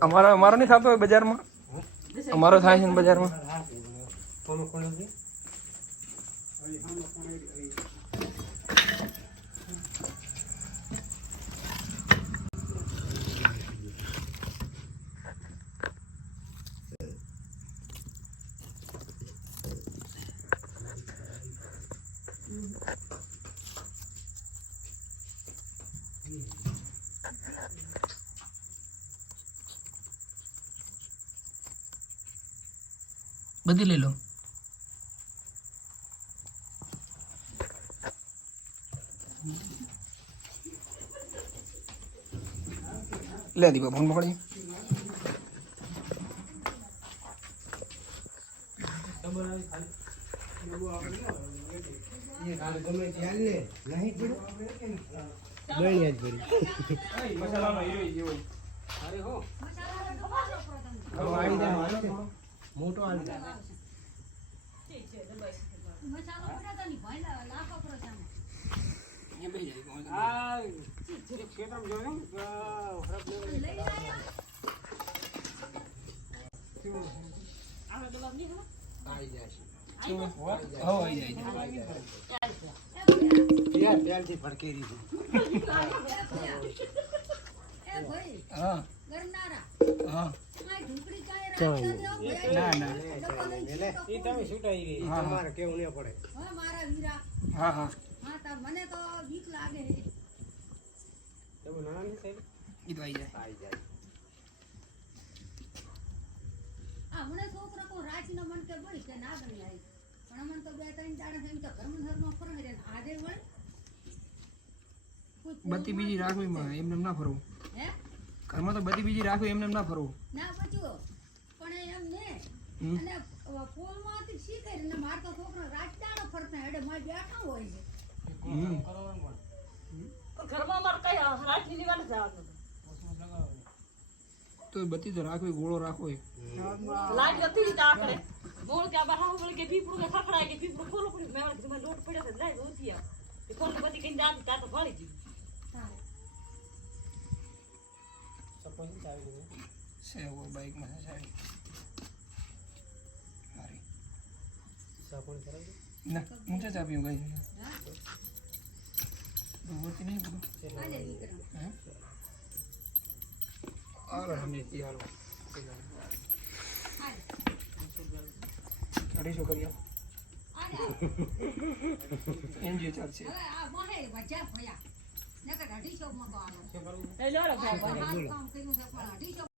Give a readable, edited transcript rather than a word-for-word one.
અમારો નહીં થતો બજારમાં, અમારો થાય છે બજારમાં. બધી લઈ લો. લે દીપા ફોન પકડી. મોટો આવી જાય મસાલો પડતા ની ભાઈલા લાખો પ્રચાર એ બે જાય આ જે ખેતમ જોયો ખરાબ લઈ આયા આ દબાવ ની હો આવી જાય છે હો આવી જાય યાર પ્યાલથી ફડકેરી છે એ ભાઈ હા કરનારા હા ના ના એ તમે છૂટાઈ ગઈ તમારે કેવું ન પડે. હા મારા વીરા હા હા હા તા મને તો બીક લાગે છે. તમે નાના ની સાઈડ ઈ તો આવી જાય આ મને છોકરા કો રાચીનો મન કે બળી કે ના ગણી આવી પણ મન તો બે ત્રણ દાડા થઈ તો ઘરમાં ઘરમાં ફરે ને આજે વળ બત્તી બીજી રાખવી માં એમને ના ફરવું હે ઘરમાં તો બધી બીજી રાખવી એમને ના ફરવું ના બચ્યો પણ એમ ને અને પોલમાંથી શીખે ને માર તો છોકરો રાજદાડો ફરતા હેડે માં બેઠા હોય છે ઘરમાં માર કઈ રાજની નિવાલે જવાનું તો બધી તો રાખવી ગોળો રાખો લાગ હતી તાકડે ગોળ કે બહાર બોલ કે પીપડું કે ખખડાય કે પીપડું ખોલો પડી મેં કે લોટ પડ્યો છે લાઈ ઓતિયા તે કોણ બધી કઈ જાત તા તો ભળી ગઈ સપોઝ ચાવી દે સેવો બાઈક માં ચાવી હારી સાપોણ કરાવી ના મુંચે ચાવી ગઈ દોવતી નહીં બોલો આલે વિક્રમ હે આ હમે યાર હાય 250 કરીએ એનજી ચાલશે હવે આ મોહે વજા ભયા નકર 250 માં તો આલો એ લો કામ કર્યું છે પણ 250